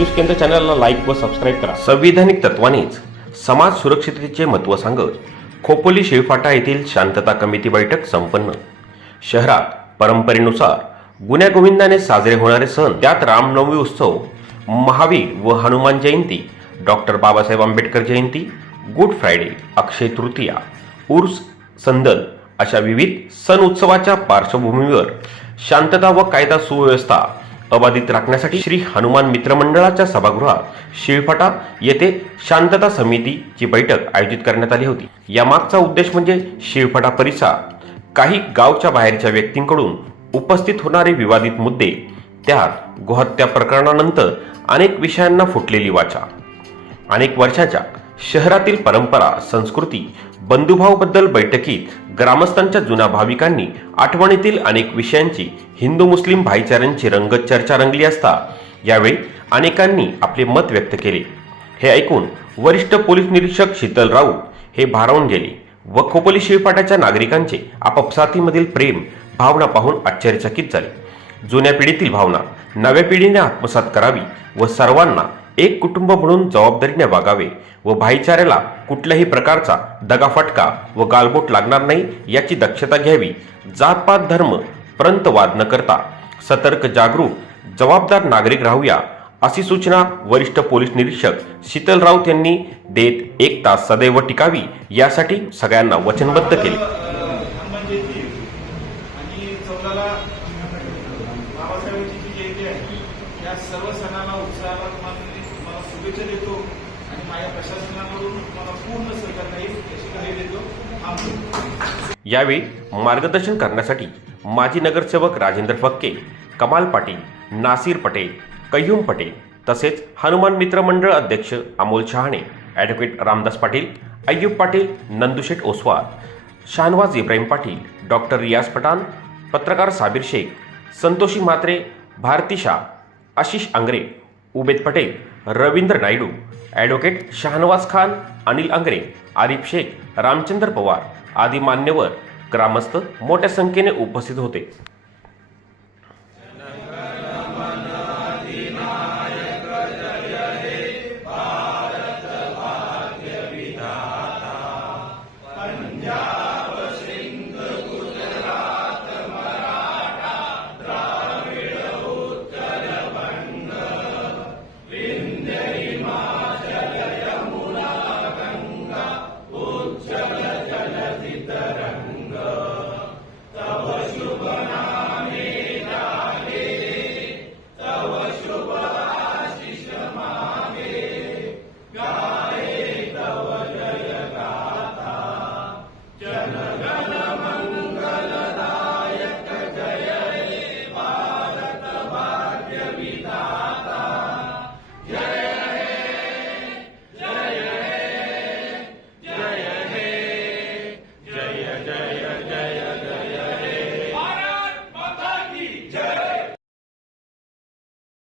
News केंद्र चॅनलला like व सबस्क्राईब करा. संविधानिक तत्वानेच समाज सुरक्षिततेचे महत्त्व सांगत खोपोली शिवफाटा येथील शांतता कमिटी बैठक संपन्न. शहरात परंपरेनुसार गुण्यागोविंदाने साजरे होणारे सण त्यात रामनवमी उत्सव महावीर व Hanuman Jayanti doctor Babasaheb Ambedkar Jayanti Good Friday Akshaya Tritiya Urs Sandal अशा विविध सण उत्सवाच्या पार्श्वभूमीवर शांतता व कायदा सुव्यवस्था अबाधित राखण्यासाठी श्री हनुमान मित्र मंडळाच्या सभागृहात शिळफाटा येथे शांतता समितीची बैठक आयोजित करण्यात आली होती. यामागचा उद्देश म्हणजे शिळफाटा परिसर. काही गावच्या बाहेरच्या व्यक्तींकडून उपस्थित होणारे विवादित मुद्दे त्यात गोहत्या प्रकरणानंतर अनेक विषयांना फुटलेली वाचा. अनेक वर्षाच्या शहरातील परंपरा संस्कृती बंधुभावबद्दल बैठकीत ग्रामस्थांच्या जुन्या भाविकांनी आठवणीतील अनेक विषयांची हिंदू मुस्लिम भाईचाऱ्यांची रंगत चर्चा रंगली असता यावेळी अनेकांनी आपले मत व्यक्त केले. हे ऐकून वरिष्ठ पोलीस निरीक्षक शीतल राऊत हे भारावून गेले व खोपोली शिळपाट्याच्या नागरिकांचे आपापसातीमधील प्रेम भावना पाहून आश्चर्यचकित झाले. जुन्या पिढीतील भावना नव्या पिढीने आत्मसात करावी व सर्वांना एक कुटुंब म्हणून जबाबदारीने वागावे व भाईचाऱ्याला कुठल्याही प्रकारचा दगाफटका व गालबोट लागणार नाही याची दक्षता घ्यावी. जातपात धर्म वाद न करता सतर्क जागरूक जबाबदार नागरिक राहूया अशी सूचना वरिष्ठ पोलीस निरीक्षक शीतल राऊत यांनी देत एक तास सदैव टिकावी यासाठी सगळ्यांना वचनबद्ध केले हनुमान जयंती आणि चौदाला बाबासाहेबांची जी जयंती आहे या सर्व सणाला उत्साहाला तुम्हाला तुम्हाला शुभेच्छा देतो आणि माझ्या प्रशासनाकडून तुम्हाला पूर्ण सहकार्य राहील याची ग्वाही देतो. यावेळी मार्गदर्शन करण्यासाठी माजी नगरसेवक राजेंद्र फक्के कमाल पाटील नासिर पटेल कय्यूम पटेल तसेच हनुमान मित्र मंडळ अध्यक्ष अमोल शहाणे ॲडव्होकेट रामदास पाटील अय्यूब पाटील नंदुशेठ ओसवाल शाहनवाज इब्राहिम पाटील डॉक्टर रियाज पठाण पत्रकार साबिर शेख संतोषी म्हात्रे भारती शाह आशिष आंग्रे उबेद पटेल रवींद्र नायडू ॲडव्होकेट शहानवाज खान अनिल आंग्रे आरिफ शेख रामचंद्र पवार आदी मान्यवर ग्रामस्थ मोठ्या संख्येने उपस्थित होते.